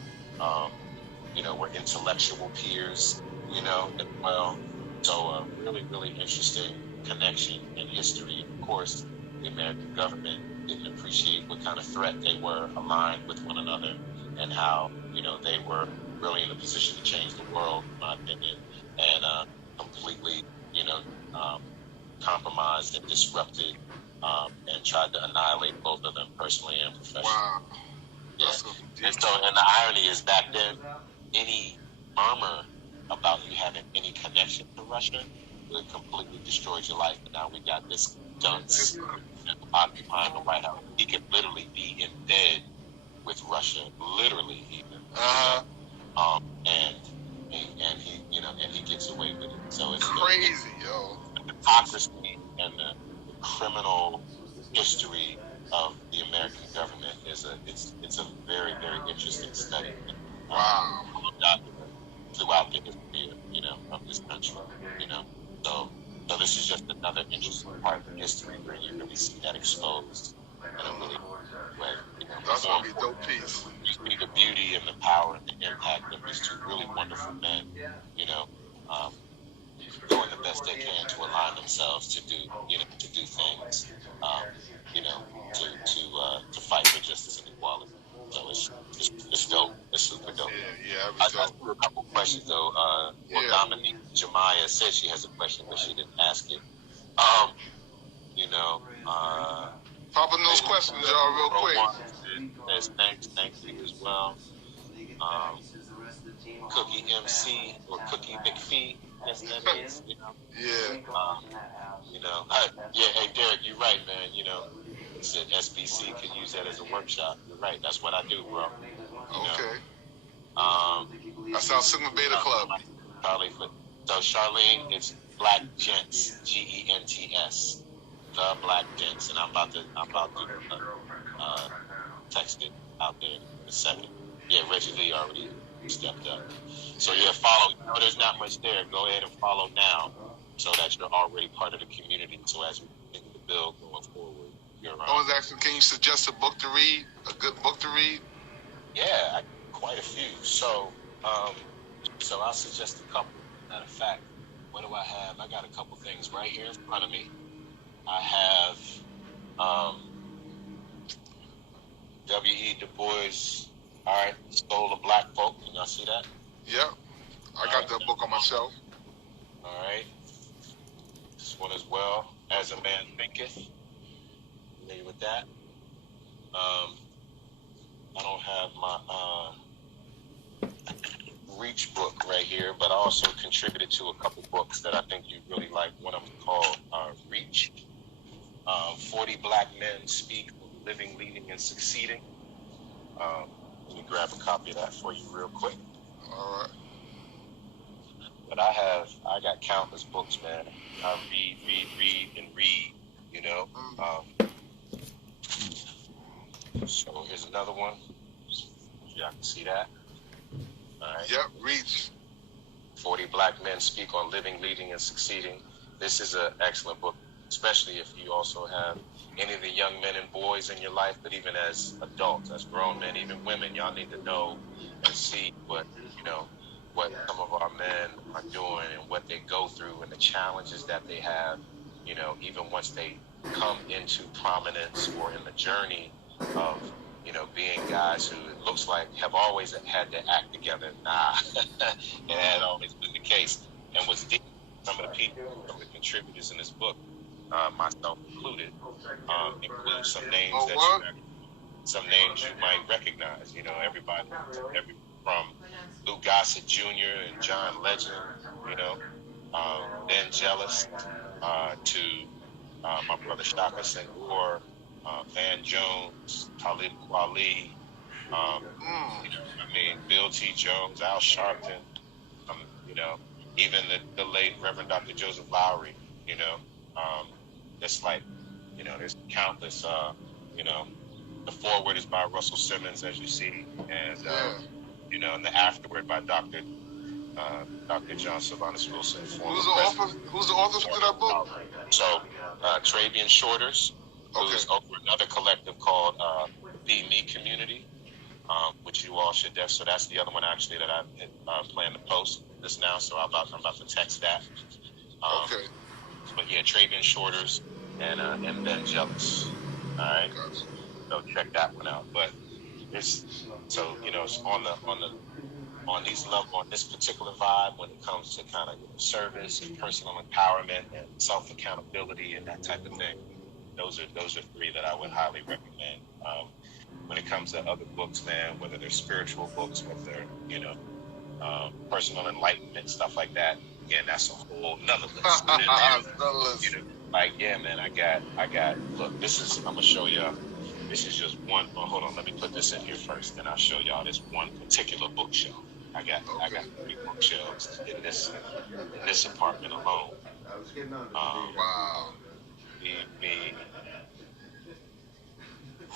Were intellectual peers, as well. So a really, really interesting connection in history. Of course, the American government didn't appreciate what kind of threat they were aligned with one another and how, they were really in a position to change the world, in my opinion, and completely, compromised and disrupted and tried to annihilate both of them personally and professionally. Wow. Yeah. And the irony is back then, any murmur about you having any connection to Russia would completely destroy your life. But now we got this dunce occupying the White House. He could literally be in bed with Russia, literally even. And he gets away with it. So it's crazy, yo. The hypocrisy and the criminal history of the American government it's a very, very interesting study. Wow. Throughout the history of this country, So this is just another interesting part of history where you really see that exposed in a really way. That's gonna be a dope piece. You see the beauty and the power and the impact of these two really wonderful men, doing the best they can to align themselves to do things, to fight for justice and equality. So it's dope. It's super dope. Yeah, I got a couple questions though. Dominique Jemiah said she has a question, but she didn't ask it. Popping those questions, y'all, real quick. Thank you as well. Cookie MC or Cookie McPhee, yes, that is. Yeah. Hey Derek, you're right, man. He said SBC could use that as a workshop. You're right. That's what I do, bro. Okay. That sounds Sigma Beta Club. Probably. So Charlene, it's Black Gents, GENTS, the Black Gents, and I'm about to text it out there in a second. Yeah, Reggie Lee already stepped up. So follow. There's not much there. Go ahead and follow now, so that you're already part of the community. So as we continue to build going forward. I was asking, can you suggest a book to read? A good book to read? Yeah, quite a few. So I'll suggest a couple. Matter of fact, what do I have? I got a couple things right here in front of me. I have W.E. Du Bois, all right, Soul of Black Folk. Can y'all see that? Yeah. I got that book on my shelf. All right. This one as well, As a Man Thinketh. Familiar with that? I don't have my Reach book right here, but I also contributed to a couple books that I think you really like. One of them called Reach. 40 Black Men Speak, Living, Leading, and Succeeding. Let me grab a copy of that for you real quick. All right. But I got countless books, man. I read, So here's another one. Y'all can see that. All right. Yep, Reach. 40 Black Men Speak on Living, Leading, and Succeeding. This is an excellent book, especially if you also have any of the young men and boys in your life, but even as adults, as grown men, even women, y'all need to know and see what some of our men are doing and what they go through and the challenges that they have, even once they come into prominence or in the journey of, being guys who it looks like have always had their act together. Nah, it had always been the case. And what's deep, some of the contributors in this book, myself included, include some names some names you might recognize. Everybody from Lou Gossett Jr. and John Legend, Ben Jealous, to my brother Shaka Senghor, Van Jones, Talib Kweli, Bill T. Jones, Al Sharpton, even the late Reverend Dr. Joseph Lowry, it's like, there's countless, the foreword is by Russell Simmons, as you see, and, and the afterword by Dr. John Sylvanus Wilson. Who's the author for that book? So, Trabian Shorters, who's over another collective called Be Me Community, which you all should so that's the other one actually that I plan to post this now, so I'm about to text that. Okay. But yeah, Trabian Shorters and Ben Jealous. All right. Gotcha. So check that one out. But it's so it's on these levels, on this particular vibe when it comes to kind of service and personal empowerment and self accountability and that type of thing. Those are three that I would highly recommend. When it comes to other books, man, whether they're spiritual books, whether they're personal enlightenment, stuff like that. Again, that's a whole nother list. Like, yeah, man, I got. Look, I'm gonna show y'all. This is just one. Oh, hold on, let me put this in here first, then I'll show y'all this one particular bookshelf. I got 3 bookshelves in this apartment alone. Wow. Me.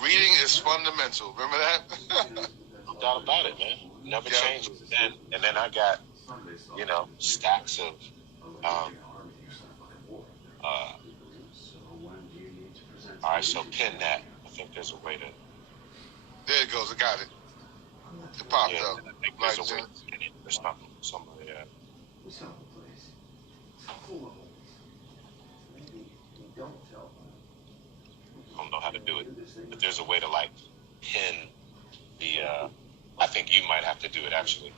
Reading is fundamental. Remember that? No doubt about it, man. Never changes. And then I got, stacks of all right, so pin that. I think there's a way to. There it goes. I got it. It popped up. I think there's a way to pin it. There's nothing. Somebody. I don't know how to do it, but there's a way to pin the. I think you might have to do it actually,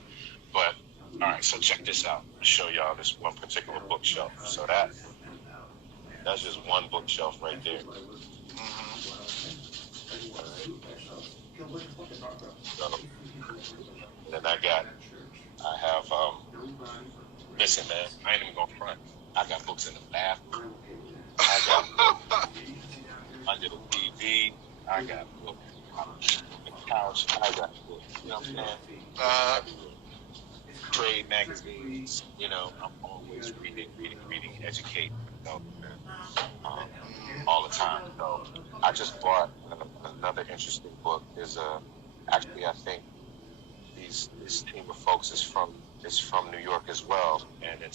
but all right. So check this out. I'll show y'all this one particular bookshelf. So that's just one bookshelf right there. So, then I have. Listen, man, I ain't even gonna front. I got books in the bathroom. I got under the TV. I got books on the couch. I got books. You know what I'm saying? Trade magazines. I'm always reading, educating myself, all the time. So I just bought another interesting book. Actually, I think this team of folks is from New York as well, and I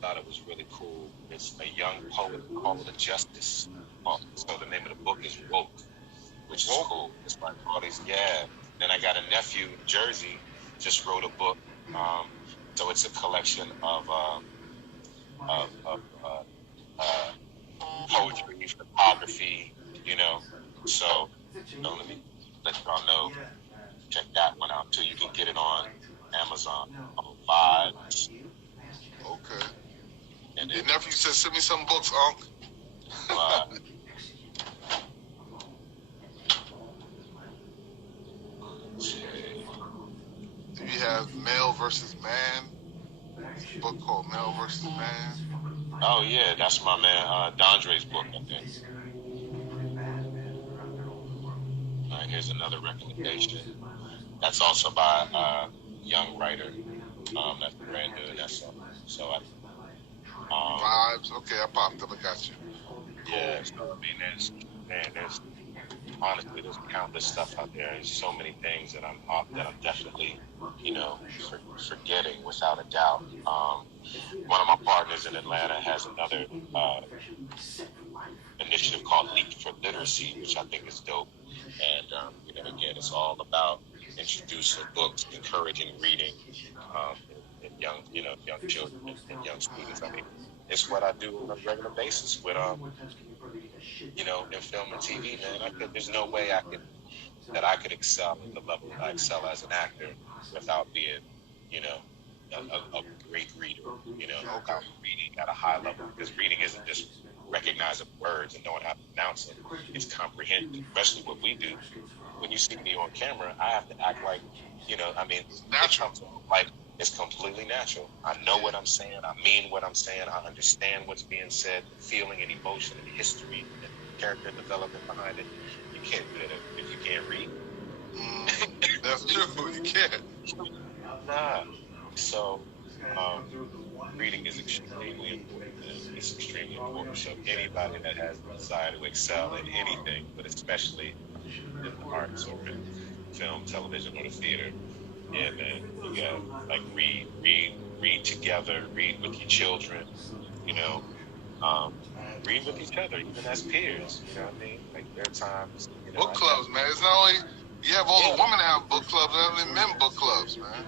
thought it was really cool. It's a young poet called The Justice. So the name of the book is Woke, which is cool. It's like all these, Then I got a nephew in Jersey, just wrote a book. So it's a collection of poetry, photography, So let me let y'all know. Check that one out too. You can get it on Amazon, on Vibes. Okay. And your nephew said, "Send me some books, Unc." Do you have Male versus Man? A book called Male versus Man. Oh yeah, that's my man Dondre's book, I think. All right, here's another recommendation. That's also by a young writer. That's brand new. That's so Vibes. Okay, I popped up. I got you. Yeah. So I mean, there's honestly there's countless stuff out there. There's so many things that I'm definitely forgetting without a doubt. One of my partners in Atlanta has another initiative called Leap for Literacy, which I think is dope. And again, it's all about introducing books, encouraging reading in young children and young students. I mean, it's what I do on a regular basis with in film and TV, man. There's no way I could excel at the level that I excel as an actor without being, a great reader, without reading at a high level, because reading isn't just recognizing words and knowing how to pronounce it. It's comprehension, especially what we do. When you see me on camera, I have to act like, it's natural. It's completely natural. I know what I'm saying. I mean what I'm saying. I understand what's being said, feeling and emotion and history and character development behind it. You can't do that if you can't read. That's true. You can't. Nah. So, reading is extremely important. It's extremely important. So anybody that has the desire to excel in anything, but especially in the arts or in film, television, or the theater, yeah, man, you gotta like read together, read with your children, you know, read with each other, even as peers. You know what I mean? Like there are times, you know, Book clubs, man. It's not only you have all the women have book clubs, and the men book clubs, man.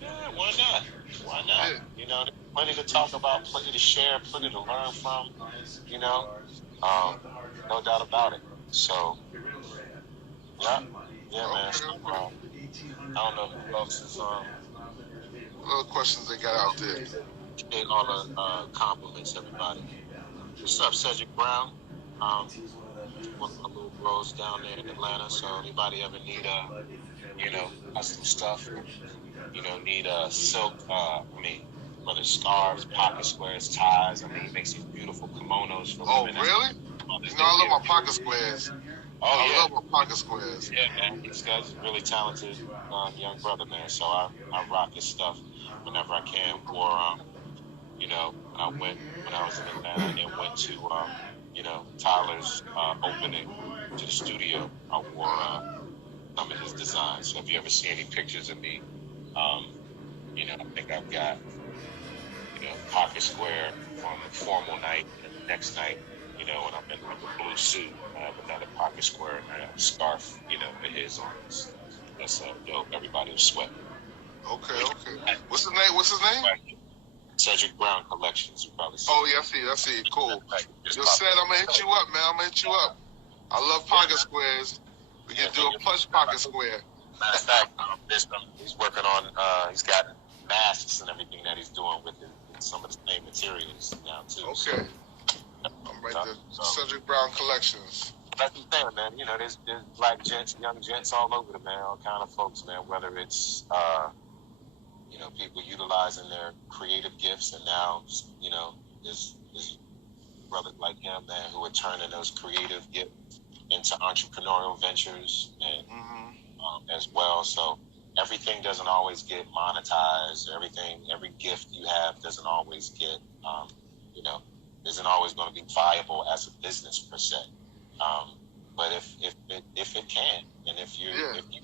Yeah, why not? Why not? Yeah. You know, there's plenty to talk about, plenty to share, plenty to learn from. You know, no doubt about it. So, yeah, man. So, I don't know who else is what other questions they got out there? Big all the compliments, everybody. What's up, Cedric Brown? One of my little bros down there in Atlanta. So anybody ever need you know, custom stuff, you know, need silk, whether scarves, pocket squares, ties. I mean, he makes these beautiful kimonos for women. Oh, really? You know, I love my pocket squares. I love my pocket squares. Yeah, man. He's got a really talented young brother, man. So I rock his stuff whenever I can. Or, you know, when I was in Atlanta and went to, you know, Tyler's opening to the studio, I wore some of his designs. So if you ever see any pictures of me, you know, I think I've got, you know, pocket square on the formal night, and the next night, you know, when I'm in like a blue suit, I have another pocket square and I have a scarf, you know, with his on. That's dope. Everybody was sweating. Okay. What's his name? Cedric Brown Collections. You probably see. Oh yeah, I see. Cool. Just said I'm gonna hit you up, man. I'm gonna hit you up. I love pocket squares. We can do a plush pocket square. Matter of fact, he's working on. He's got masks and everything that he's doing with it, and some of the same materials now too. Okay. I'm right there. Cedric Brown Collections. That's the thing, man. You know, there's black gents, young gents all over the man, all kind of folks, man. Whether it's you know, people utilizing their creative gifts, and now, you know, there's brothers like him, man, who are turning those creative gifts into entrepreneurial ventures and as well. So everything doesn't always get monetized. Every gift you have doesn't always get, you know, isn't always going to be viable as a business per se. But if it can, and if you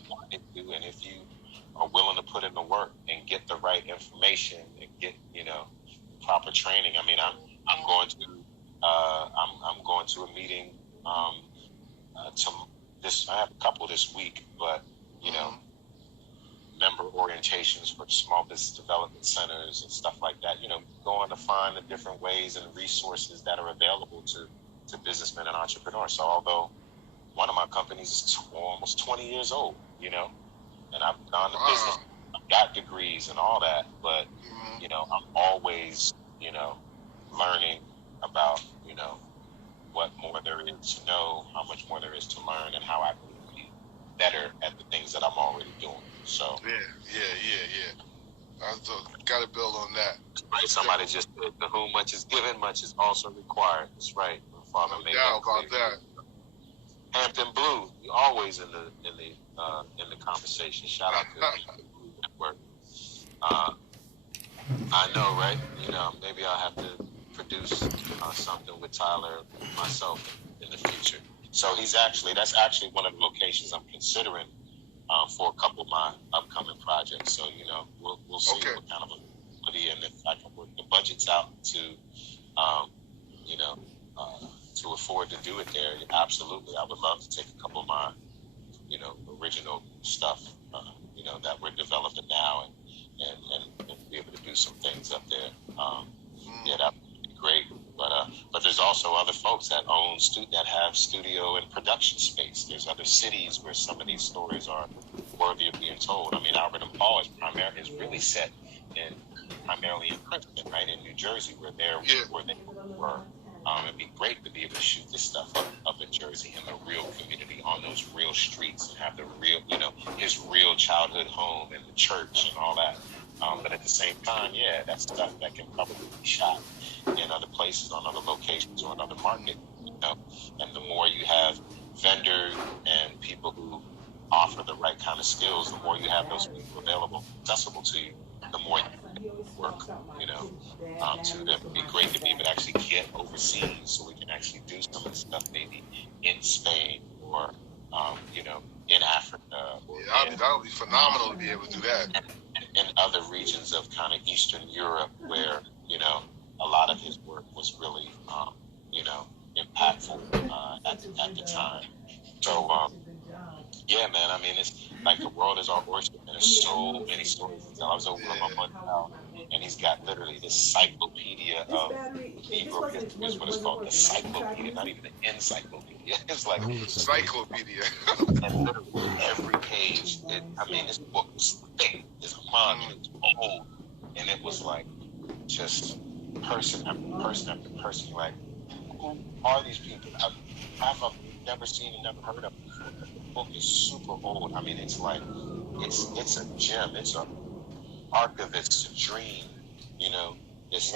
want it to, and if you are willing to put in the work and get the right information and get, you know, proper training. I mean, I'm going to a meeting I have a couple this week, but you know, member orientations for small business development centers and stuff like that. You know, going to find the different ways and resources that are available to businessmen and entrepreneurs. So although one of my companies is almost 20 years old, you know, and I've gone to business, I've got degrees and all that, but, you know, I'm always, you know, learning about, you know, what more there is to know, how much more there is to learn, and how I can be better at the things that I'm already doing. So Yeah. I got to build on that. Right, somebody just said, to whom much is given, much is also required. That's right. My father made that about clear. that. Hampton Blue, you're always in the conversation. Shout out to the Hampton Blue Network. I know, right? You know, maybe I'll have to produce something with Tyler myself in the future. So that's actually one of the locations I'm considering for a couple of my upcoming projects. So, you know, we'll see what kind of ability, and if I can work the budgets out to, you know, to afford to do it there. Absolutely. I would love to take a couple of my, you know, original stuff, you know, that we're developing now and be able to do some things up there. Yeah, that would be great. But there's also other folks that have studio and production space. There's other cities where some of these stories are worthy of being told. I mean, Albert and Paul is really set primarily in Princeton, right, in New Jersey, where they were. It'd be great to be able to shoot this stuff up in Jersey in the real community, on those real streets, and have the real, you know, his real childhood home and the church and all that. But at the same time, that's stuff that can probably be shot in other places, on other locations, or another market know, and the more you have vendors and people who offer the right kind of skills, the more you have those people available, accessible to you, the more you work, you know, to them. It'd be great to be able to actually get overseas so we can actually do some of the stuff maybe in Spain or, you know, in Africa. Or that would be phenomenal to be able to do that. In other regions of kind of Eastern Europe where, you know, a lot of his work was really, you know, impactful at the time. So, yeah, man, I mean, it's like the world is our oyster, and there's so many stories. I was over on my buddy's house, and he's got literally this encyclopedia of Negro history, is what it's called, encyclopedia, not even an encyclopedia. It's like encyclopedia. And literally every page, I mean, this book was thick, it's a monument, it's old, and it was like just person after person after person. Like, who are these people? I've never seen and never heard of before. The book is super old. I mean, it's like it's a gem. It's an archivist's dream. You know, this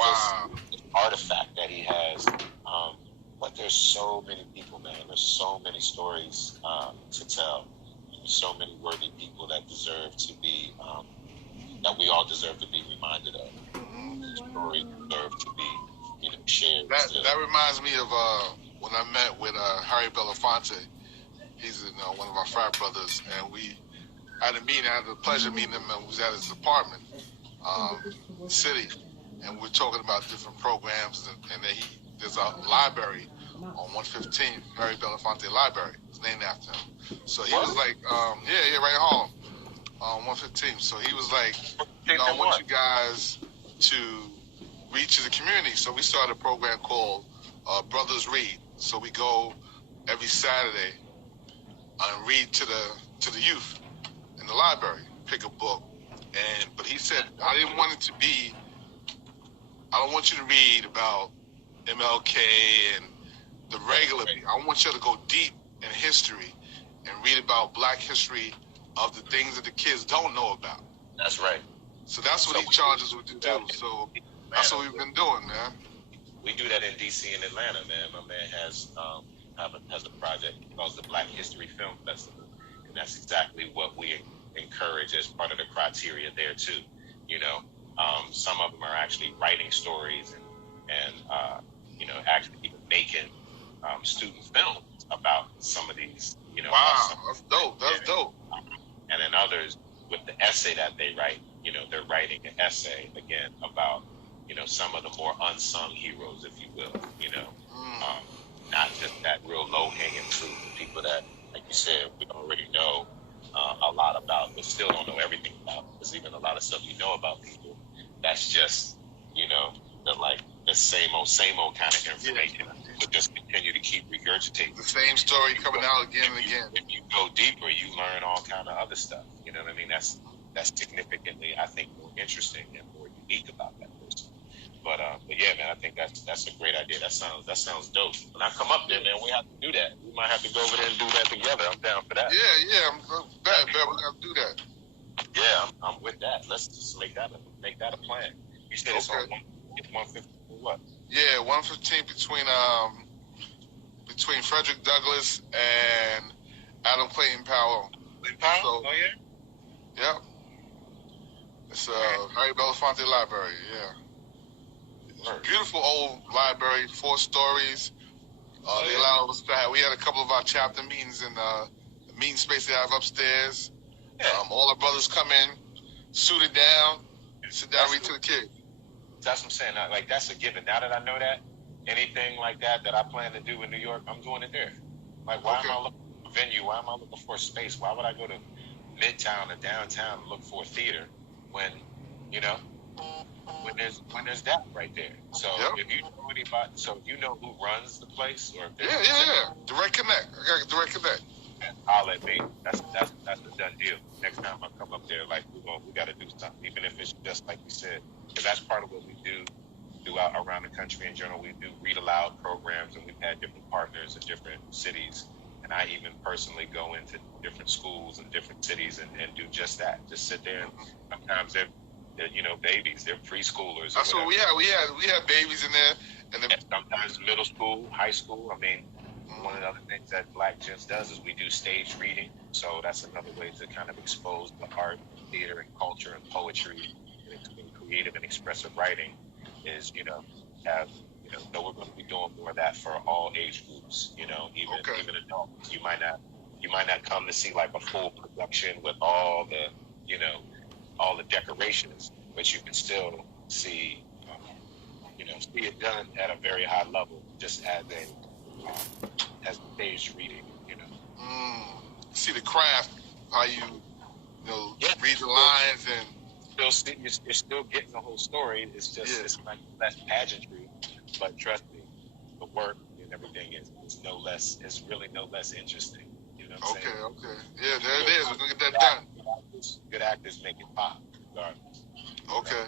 artifact that he has. But there's so many people, man. There's so many stories to tell. There's so many worthy people that deserve to be, that we all deserve to be reminded of. Stories deserve to be, you know, shared. That reminds me of when I met with Harry Belafonte. He's one of our frat brothers, and we had a meeting. I had the pleasure of meeting him, and we was at his apartment, city, and we're talking about different programs, and then there's a library on 115, Harry Belafonte Library. It's named after him. So he was like, right in Harlem, 115. So he was like, I want you guys to reach the community. So we started a program called Brothers Read. So we go every Saturday and read to the youth in the library, pick a book. But he said, I don't want you to read about MLK and the regular. I want you to go deep in history and read about Black history of the things that the kids don't know about. That's right. So that's what he charges us to do. So that's what we've been doing, man. We do that in DC and Atlanta, man. My man has a project called the Black History Film Festival, and that's exactly what we encourage as part of the criteria there too. You know, some of them are actually writing stories and you know, actually even making student films about some of these. You know, wow, that's dope. That's dope. And then others with the essay that they write, you know, they're writing an essay again about, you know, some of the more unsung heroes, if you will, you know, not just that real low-hanging fruit, the people that, like you said, we already know a lot about, but still don't know everything about. There's even a lot of stuff you know about people that's just, you know, the same old kind of information, but just continue to keep regurgitating. The same story coming out again and again. If you go deeper, you learn all kind of other stuff. You know what I mean? That's significantly, I think, more interesting and more unique about that person. But yeah, man, I think that's a great idea. That sounds dope. When I come up there, man, we have to do that. We might have to go over there and do that together. I'm down for that. Yeah, I'm bad. We got to do that. Yeah, I'm with that. Let's just make that a plan. You said it's on 150 or what? Yeah, 115 between Frederick Douglass and Adam Clayton Powell. So, oh yeah. Yep. It's Harry Belafonte Library. Yeah. Beautiful old library, 4 stories. They allowed us to have. We had a couple of our chapter meetings in the meeting space they have upstairs. Yeah. All our brothers come in, suited down, sit down, read to the kids. That's what I'm saying. Like, that's a given. Now that I know that, anything like that I plan to do in New York, I'm doing it there. Like, why am I looking for a venue? Why am I looking for a space? Why would I go to Midtown or downtown and look for a theater when, you know, when there's that right there? So if you know anybody, so if you know who runs the place, or if yeah, direct connect. I got direct connect. I'll let me. That's a done deal. Next time I come up there, like we got to do something, even if it's just like you said, because that's part of what we do throughout around the country in general. We do read aloud programs, and we've had different partners in different cities. And I even personally go into different schools in different cities and do just that. Just sit there, and sometimes they're you know, babies, they're preschoolers. That's what we had. We had babies in there, And then, sometimes middle school, high school. I mean, one of the other things that Black Gents does is we do stage reading. So that's another way to kind of expose the art, theater, and culture, and poetry, and creative and expressive writing. Is have so we're going to be doing more of that for all age groups. Even adults. You might not come to see like a full production with all the all the decorations, but you can still see see it done at a very high level, just as a stage reading. See the craft, how you read the lines and. You're still getting the whole story. It's just it's like less pageantry, but trust me, the work and everything is no less. It's really no less interesting. You know what I'm saying? Okay. Yeah, there it is. We're gonna get that done. Good actors make it pop, regardless. Okay.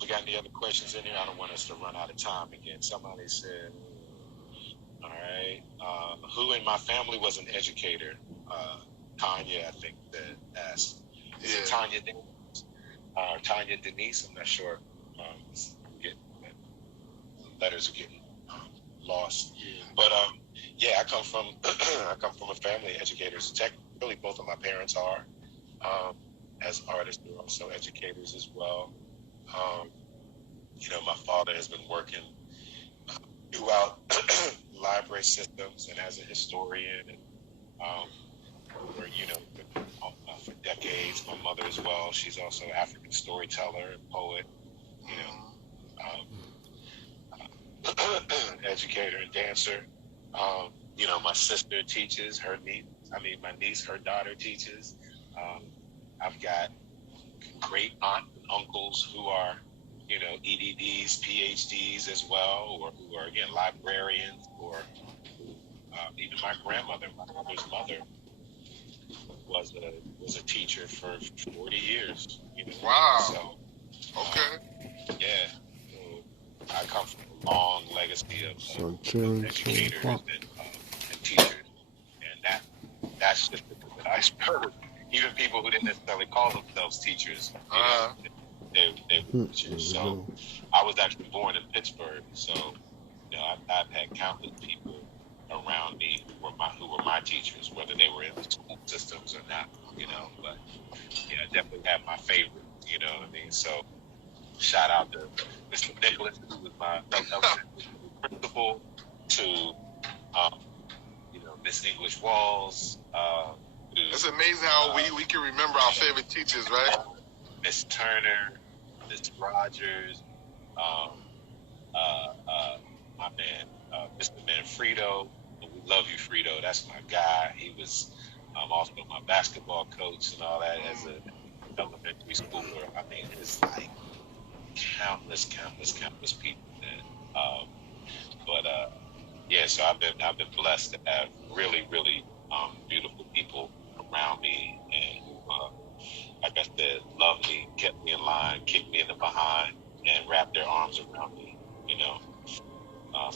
We got any other questions in here? I don't want us to run out of time again. Somebody said, "All right, who in my family was an educator?" Tanya, I think, that asked. Is it Tanya? Tanya Denise, I'm not sure. Letters are getting lost. But I come from a family of educators. Really, both of my parents are. As artists, they're also educators as well. My father has been working throughout library systems and as a historian, and for decades. My mother as well. She's also an African storyteller and poet. Educator and dancer. My sister teaches. My niece, her daughter teaches. I've got great aunt and uncles who are, EDDs, PhDs as well, or who are again librarians, or even my grandmother, my mother's mother, was a teacher for 40 years. Wow. So, okay. Yeah. So I come from a long legacy of educators and teachers, and that's just the tip of the iceberg. Even people who didn't necessarily call themselves teachers, they were teachers. So I was actually born in Pittsburgh, so I've had countless people around me who were my teachers, whether they were in the school systems or not, but I definitely have my favorite, you know what I mean? So shout out to Mr. Nicholas, who was my principal, to Miss English Walls. It's amazing how we can remember our favorite teachers, right? Miss Turner, Miss Rogers, my man, Mr. Manfredo. We love you, Frito. That's my guy. He was also my basketball coach and all that as an elementary schooler. I mean, it's like countless people. So I've been blessed to have really, really beautiful people around me, and like I said, love me, kept me in line, kicked me in the behind, and wrapped their arms around me.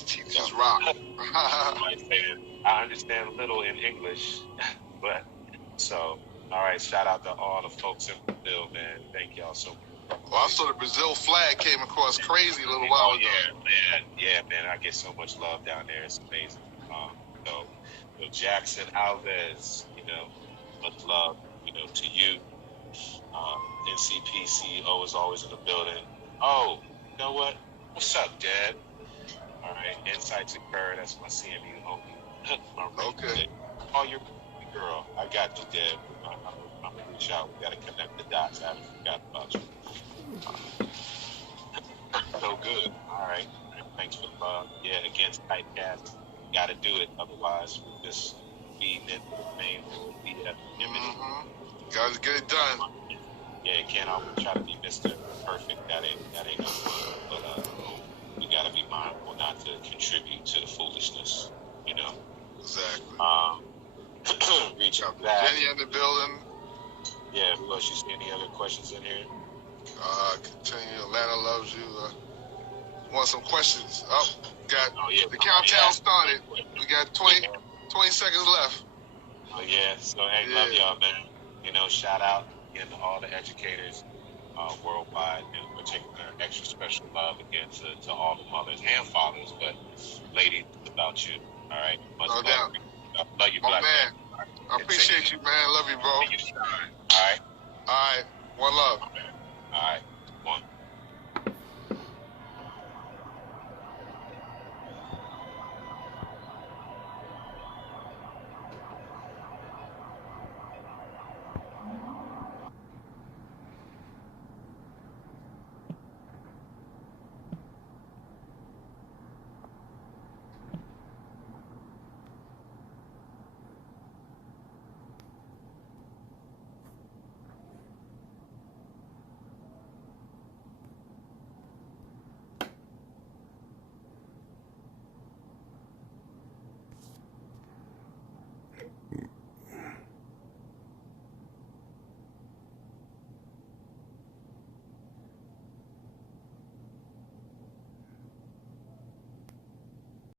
Teachers rock. I understand a little in English, but so all right. Shout out to all the folks in Brazil, man. Thank y'all so much. Well, I saw the Brazil flag came across crazy a little while ago. Yeah, man. I get so much love down there. It's amazing. So Jackson Alves, much love, to you. NCP CEO is always in the building. Oh, you know what? What's up, Dad? All right, Insights Occur. That's my CMU homie. Okay. Oh, you're a girl. I got you, Dad. I'm gonna reach out. We gotta connect the dots. I haven't forgotten about you. So good. All right. Thanks for the love. Yeah, against typecast, gotta do it. Otherwise, we're just feeding into the main image. Gotta get it done. Yeah, can't always try to be Mr. Perfect. That ain't no fun. But you gotta be mindful not to contribute to the foolishness. Exactly. Reach out back. Jenny in the building. Yeah. Who else? You see any other questions in here? Continue. Atlanta loves you. Want some questions? The countdown started. We got 20 seconds left. Oh yeah. So hey, love y'all, man. Shout out again to all the educators. worldwide, and we're taking an extra special love again to all the mothers and fathers. But ladies, it's about you. All right, much No love. doubt. Love you, My black man. man. I appreciate you, man. Love you, bro. All right, All right. One love. all right, one.